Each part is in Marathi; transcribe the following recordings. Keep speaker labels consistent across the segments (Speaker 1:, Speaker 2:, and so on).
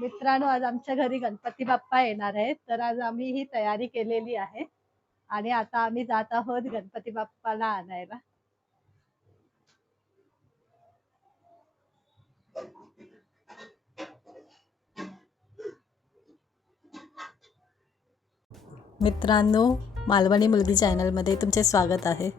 Speaker 1: मित्रांनो आज आमच्या घरी गणपती बाप्पा येणार आहेत. तर आज आम्ही ही तयारी केलेली आहे. आणि आता आम्ही जात आहोत गणपती बाप्पाला आणायला. मित्रांनो मालवणी मुलगी चॅनलमध्ये तुमचे स्वागत आहे.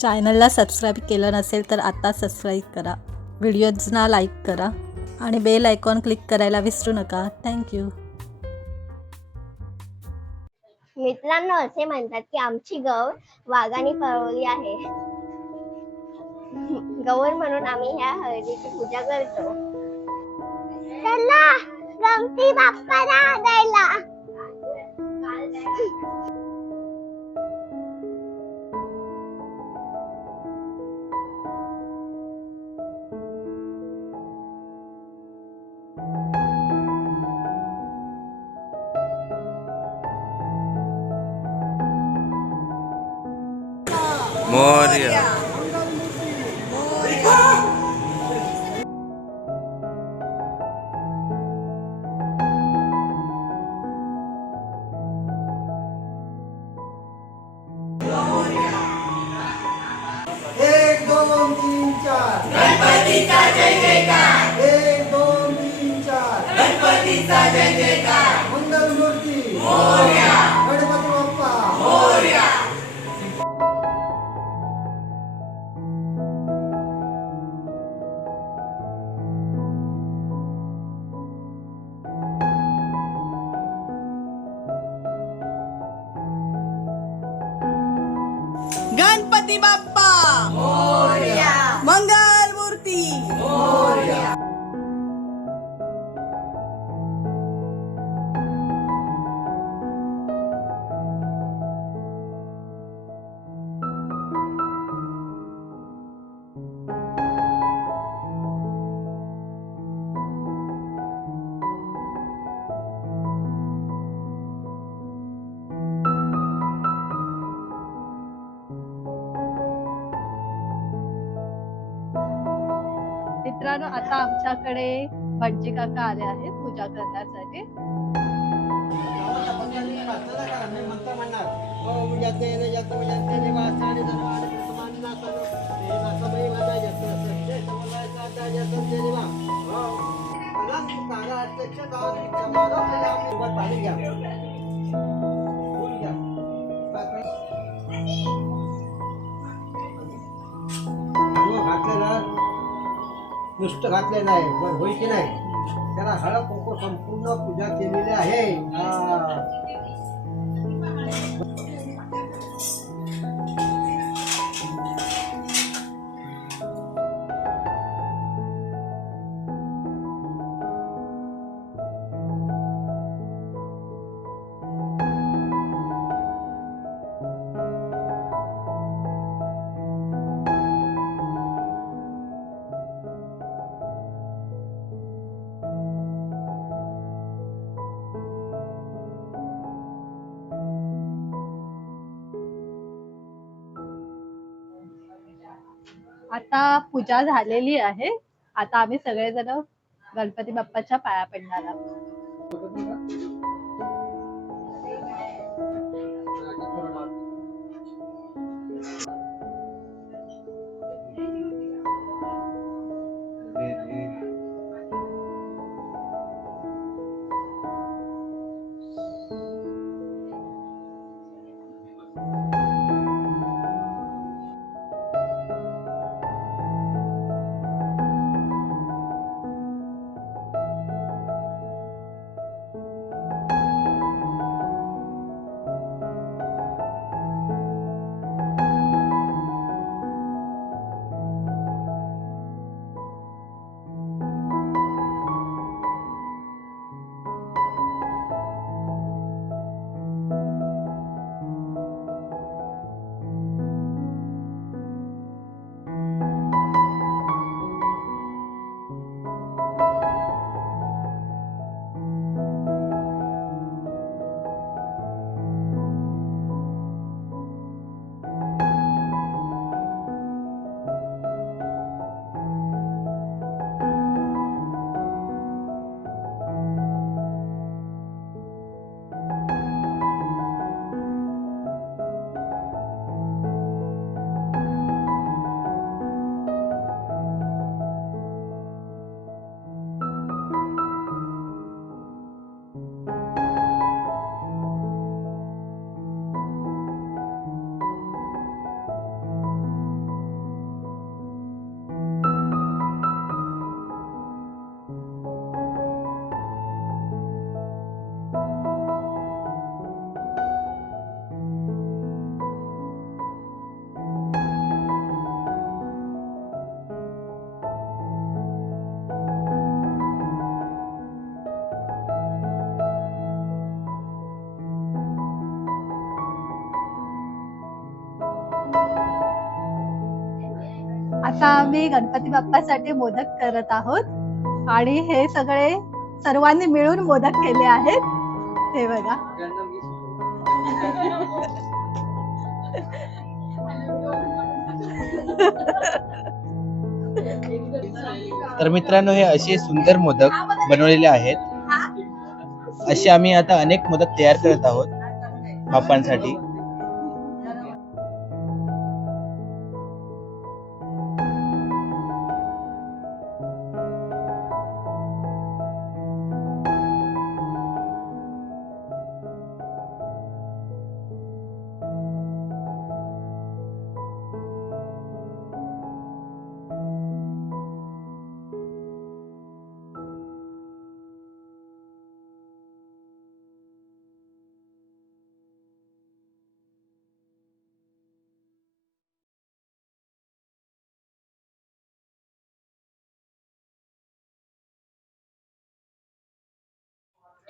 Speaker 1: चॅनलला सबस्क्राईब केलं नसेल तर आता सबस्क्राईब करा. व्हिडिओजना लाईक करा. आणि बेल आयकॉन क्लिक करायला विसरू नका. थँक्यू
Speaker 2: मित्रांनो असे म्हणतात की आमची गौर वाघाने पळवली आहे. गौर म्हणून आम्ही ह्या हळदीची पूजा करतो. चला गमती बाप्पाला आणायला.
Speaker 3: मोर्या
Speaker 4: एक गणपती बाप्पा.
Speaker 5: मंगल मूर्ती
Speaker 1: मित्रांनो आता आमच्याकडे भटजी काका आले आहेत पूजा करण्यासाठी.
Speaker 4: नुसतं घातलेलं आहे पण होय की नाही? त्याला हळद कुंकू संपूर्ण पूजा केलेली आहे.
Speaker 1: आता पूजा झालेली आहे. आता आम्ही सगळेजण गणपती बाप्पाच्या पाया पडणार आहोत. आता आम्ही गणपती बाप्पासाठी मोदक करत आहोत. आणि हे सगळे सर्वांनी मिळून मोदक केले आहेत. हे बघा.
Speaker 3: तर मित्रांनो हे असे सुंदर मोदक बनवलेले आहेत. असे आम्ही आता अनेक मोदक तयार करत आहोत बाप्पांसाठी.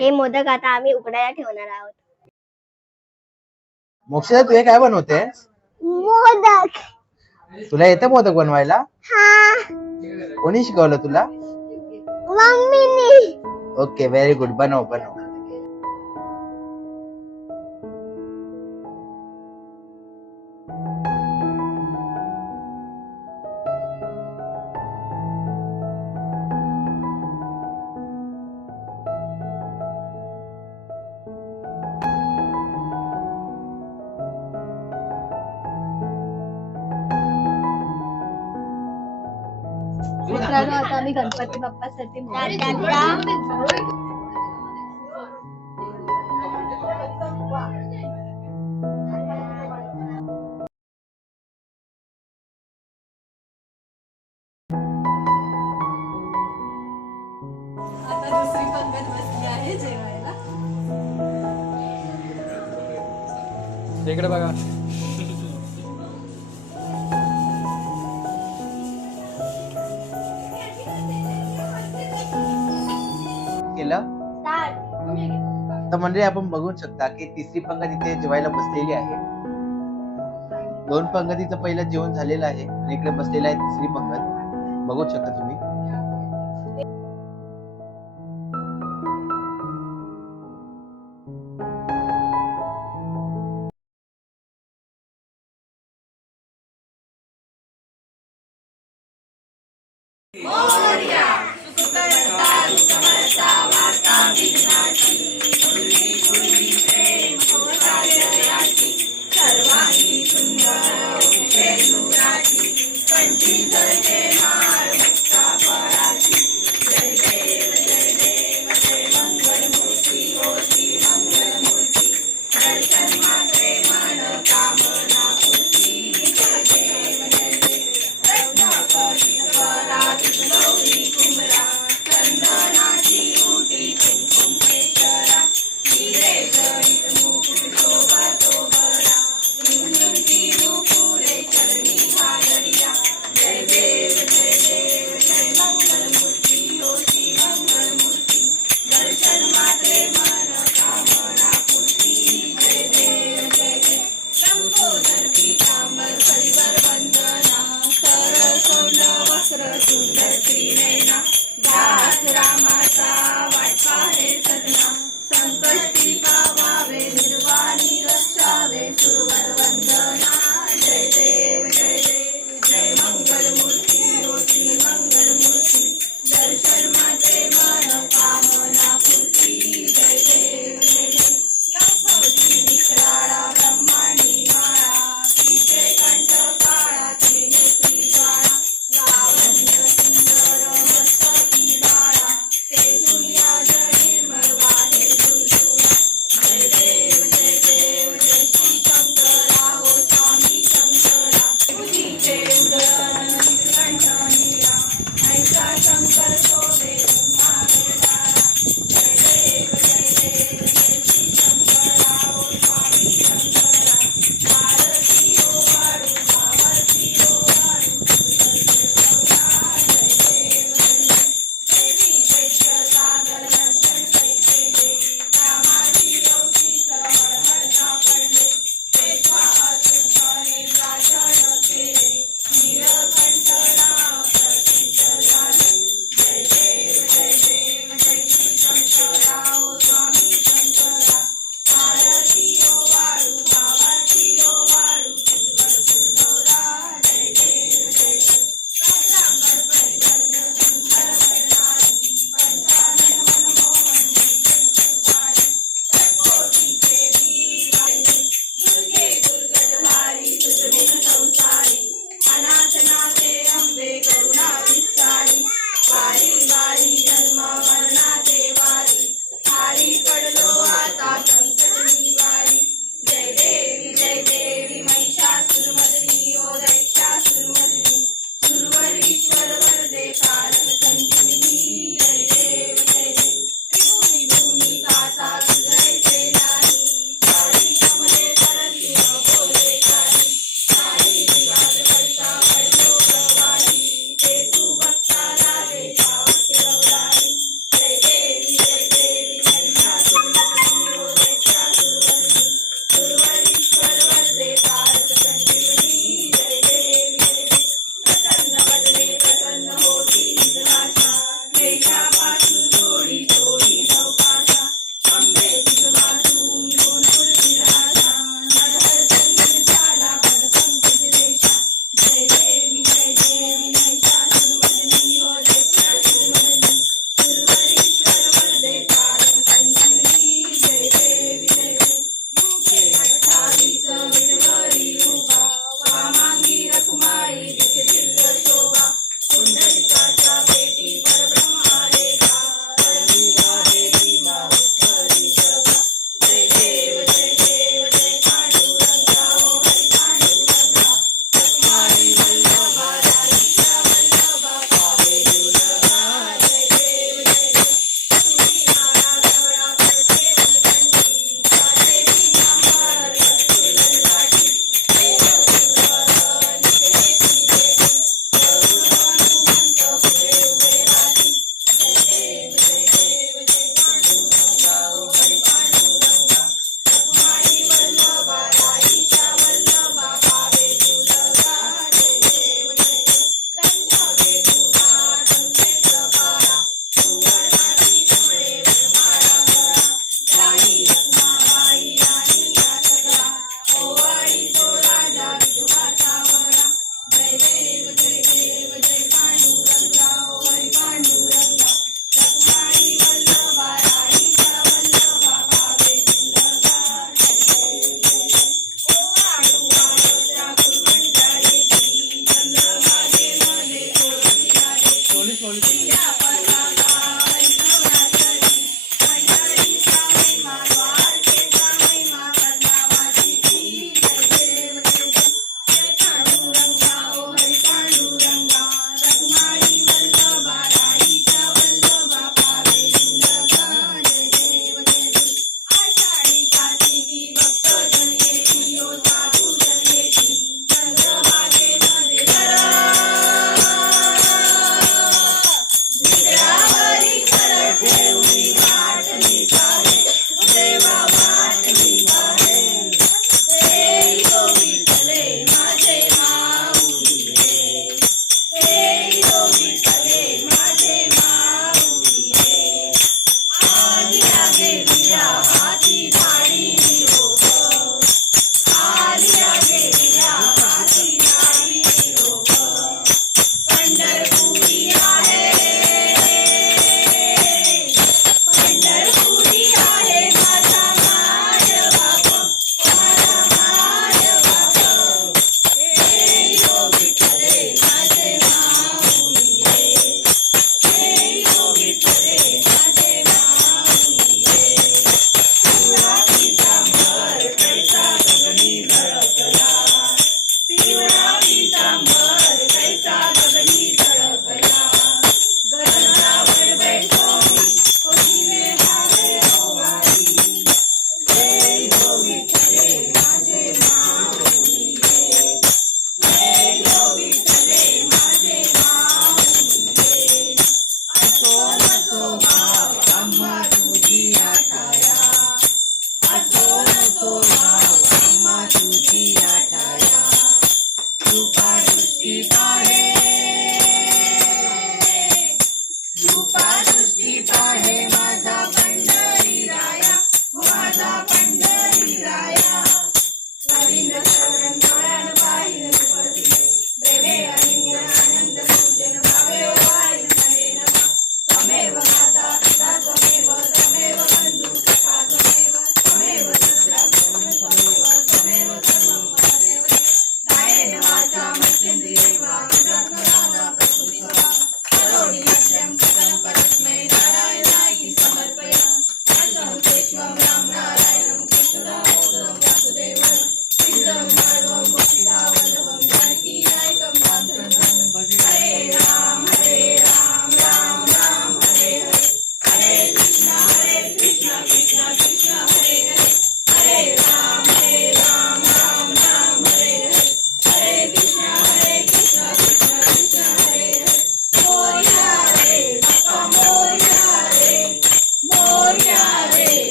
Speaker 2: हे मोदक आता आम्ही उकडायला ठेवणार आहोत.
Speaker 3: मोक्षदा तू हे काय बनवते?
Speaker 2: मोदक.
Speaker 3: तुला येतं मोदक बनवायला?
Speaker 2: हा.
Speaker 3: कोणी शिकवलं तुला?
Speaker 2: मम्मीनी.
Speaker 3: ओके व्हेरी गुड बनव बनव.
Speaker 1: मित्रांनो आता आम्ही गणपती बाप्पासाठी
Speaker 3: तर म्हणजे आपण बघू शकता की तिसरी पंगत इथे जेवायला बसलेली आहे. दोन पंगतीचं पहिलं जेवण झालेलं आहे आणि इकडे बसलेलं आहे तिसरी पंगत. बघू शकता तुम्ही.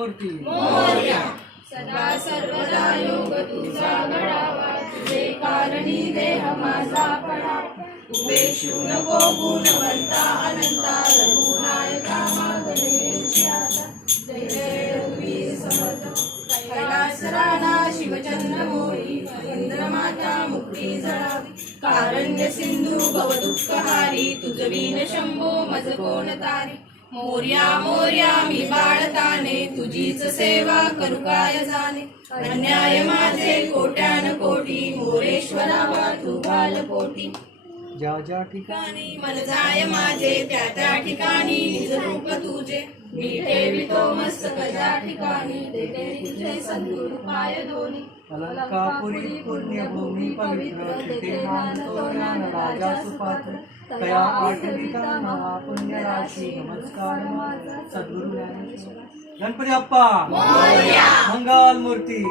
Speaker 6: मूर्ती.
Speaker 5: सदा सर्वदा योग तुझा घडावा. तुझे कारणी देह माझा पडा. उपेक्षू नको गुणवंता अनंता रघुनायका मागणे. जय जय रघुवीर समर्थ. कैलास राणा शिवचंद्र मोरी चंद्रमाता मुक्ती जळावी कारण्य सिंधू भवदुःखहारी तुझवीन शंभो मज कोण तारी. मोर्या मोर्या मी बाळताने तुझीच सेवा करू काय जाणे? अन्याय माझे कोट्यान कोटी मोरेश्वरा तू बालपोटी
Speaker 6: ज्या ज्या ठिकाणी
Speaker 5: मन जाय माझे त्या त्या ठिकाणी निज रूप तुझे. मी ठेवितो मस्तक ज्या ठिकाणी तेथे तुझे सद्गुरु पाय दोन्ही.
Speaker 6: अलंकापुरी पुण्यभूमी पवित्र तिथे मानतो ज्ञान राजा सुपात्र. तया आठविता महा पुण्य राशी नमस्कार सद्गुरु ज्ञानेश्वर. गणपती बाप्पा! मंगल मूर्ती!